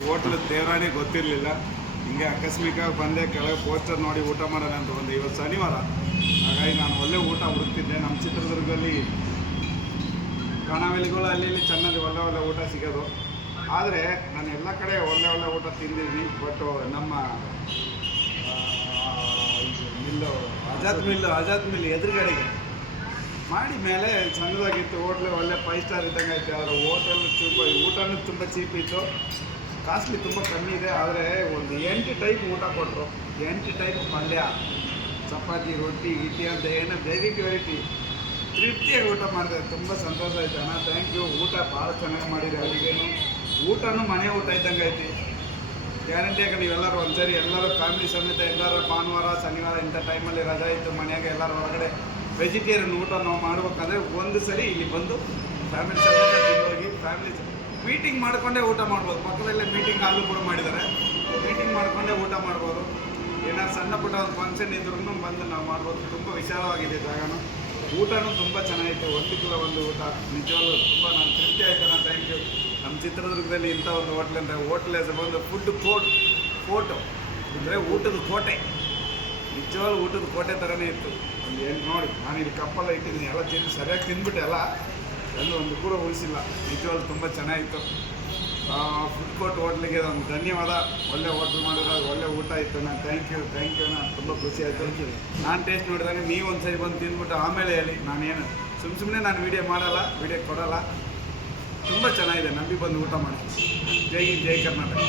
Hotel ದೇವರಾಣಿ ಗೊತ್ತಿರಲಿಲ್ಲ. ಹಿಂಗೆ ಆಕಸ್ಮಿಕವಾಗಿ ಬಂದೆ, ಕೆಳಗೆ ಪೋಸ್ಟರ್ ನೋಡಿ ಊಟ ಮಾಡೋಣ ಅಂತ ಬಂದೆ. ಇವತ್ತು ಶನಿವಾರ, ಹಾಗಾಗಿ ನಾನು ಒಳ್ಳೆ ಊಟ ಹುಡುಕ್ತಿದ್ದೆ. ನಮ್ಮ ಚಿತ್ರದುರ್ಗದಲ್ಲಿ ಖಾನಾವಳಿಗಳು ಅಲ್ಲಿ ಇಲ್ಲಿ ಚೆನ್ನಾಗಿ ಒಳ್ಳೆ ಊಟ ಸಿಗೋದು. ಆದರೆ ನಾನು ಎಲ್ಲ ಕಡೆ ಒಳ್ಳೆ ಊಟ ತಿಂದಿದ್ದೀನಿ. ಬಟ್ ನಮ್ಮ ಆಜಾದ್ ಮಿಲ್ ಎದುರುಗಡೆಗೆ ಮಾಡಿ ಮೇಲೆ ಸಣ್ಣದಾಗಿತ್ತು ಹೋಟ್ಲು, ಒಳ್ಳೆ 5 ಸ್ಟಾರ್ ಇದ್ದಂಗೆ ಐತೆ. ಆದರೆ ಹೋಟೆಲ್ ಊಟನೂ ತುಂಬ ಚೀಪ್ ಇತ್ತು, ಕಾಸ್ಟ್ಲಿ ತುಂಬ ಕಮ್ಮಿ ಇದೆ. ಆದರೆ ಒಂದು 8 ಟೈಪ್ ಊಟ ಕೊಟ್ಟರು. 8 ಟೈಪ್ ಪಲ್ಯ, ಚಪಾತಿ, ರೊಟ್ಟಿ, ಗಿಟ್ಟಿ ಅಂತ ಏನೋ ವೆರೈಟಿ ತೃಪ್ತಿಯಾಗಿ ಊಟ ಮಾಡಿದೆ. ತುಂಬ ಸಂತೋಷ ಆಯಿತು ಅಣ್ಣ, ಥ್ಯಾಂಕ್ ಯು. ಊಟ ಭಾಳ ಚೆನ್ನಾಗಿ ಮಾಡಿದೆ. ಅಡುಗೆನೂ ಊಟನೂ ಮನೆ ಊಟ ಇದ್ದಂಗೆ ಐತಿ, ಗ್ಯಾರಂಟಿಯಾಗಿ. ನೀವೆಲ್ಲರೂ ಒಂದ್ಸರಿ ಎಲ್ಲರೂ ಫ್ಯಾಮಿಲಿ ಸಮೇತ ಎಲ್ಲರೂ ಭಾನುವಾರ ಶನಿವಾರ ಇಂಥ ಟೈಮಲ್ಲಿ ರಜಾ ಇತ್ತು, ಮನೆಯಾಗೆ ಎಲ್ಲರೂ ಹೊರಗಡೆ ವೆಜಿಟೇರಿಯನ್ ಊಟ ನಾವು ಮಾಡ್ಬೇಕಂದ್ರೆ ಒಂದು ಸರಿ ಇಲ್ಲಿ ಬಂದು ಫ್ಯಾಮಿಲಿ ಸಮೇತ ತಿಂದೋಗಿ ಫ್ಯಾಮಿಲಿ ಮೀಟಿಂಗ್ ಮಾಡಿಕೊಂಡೇ ಊಟ ಮಾಡ್ಬೋದು. ಪಕ್ಕದಲ್ಲೇ ಮೀಟಿಂಗ್ ಹಾಲು ಕೂಡ ಮಾಡಿದ್ದಾರೆ, ಮೀಟಿಂಗ್ ಮಾಡಿಕೊಂಡೇ ಊಟ ಮಾಡ್ಬೋದು. ಏನಾದ್ರು ಸಣ್ಣ ಪುಟ್ಟ ಒಂದು ಫಂಕ್ಷನ್ ಇದ್ರೂ ಬಂದು ನಾವು ಮಾಡ್ಬೋದು. ತುಂಬ ವಿಶಾಲವಾಗಿದೆ ಜಾಗನೂ, ಊಟನೂ ತುಂಬ ಚೆನ್ನಾಗಿತ್ತು. ಒಂದು ಊಟ ನಿಜವಾಗ್ಲೂ ತುಂಬ ನಾನು ತೃಪ್ತಿ ಆಯ್ತಾನ. Thank you. ನಮ್ಮ ಚಿತ್ರದುರ್ಗದಲ್ಲಿ ಇಂಥ ಒಂದು ಹೋಟ್ಲ್ ಅಂದರೆ ಹೋಟ್ಲ್ ಹೆಸರು ಬಂದು ಫುಡ್ ಕೋಟು ಅಂದರೆ ಊಟದ ಕೋಟೆ. ನಿಜವಾಗ್ಲೂ ಊಟದ ಕೋಟೆ ಥರನೇ ಇತ್ತು. ಒಂದು ಏನು ನೋಡಿ, ನಾನು ಇಲ್ಲಿ ಕಪ್ಪೆಲ್ಲ ಇಟ್ಟಿದ್ದೀನಿ, ಎಲ್ಲ ಸರಿಯಾಗಿ ತಿಂದ್ಬಿಟ್ಟೆ, ಎಲ್ಲ ಒಂದು ಕೂಡ ಉಳಿಸಿಲ್ಲ. ನಿಜವಾಗ್ಲೂ ತುಂಬ ಚೆನ್ನಾಗಿತ್ತು. ಫುಡ್ ಕೋರ್ಟ್ ಹೋಟ್ಲಿಗೆ ಒಂದು ಧನ್ಯವಾದ. ಒಳ್ಳೆ ಹೋಟ್ಲ್ ಮಾಡಿದ್ರೆ ಒಳ್ಳೆ ಊಟ ಇತ್ತು. ನಾನು ಥ್ಯಾಂಕ್ ಯು ನಾನು ತುಂಬ ಖುಷಿ ಆಯಿತು. ನಾನು ಟೇಸ್ಟ್ ನೋಡಿದಾಗ ನೀವು ಒಂದು ಸರಿ ಬಂದು ತಿಂದ್ಬಿಟ್ಟು ಆಮೇಲೆ ಹೇಳಿ. ನಾನೇನು ಸುಮ್ಮನೆ ನಾನು ವೀಡಿಯೋ ವೀಡಿಯೋ ಕೊಡೋಲ್ಲ. ತುಂಬ ಚೆನ್ನಾಗಿದೆ, ನಂಬಿ ಬಂದು ಊಟ ಮಾಡಿ. ಜೈ ಹಿಂದ್, ಜೈ ಕರ್ನಾಟಕ.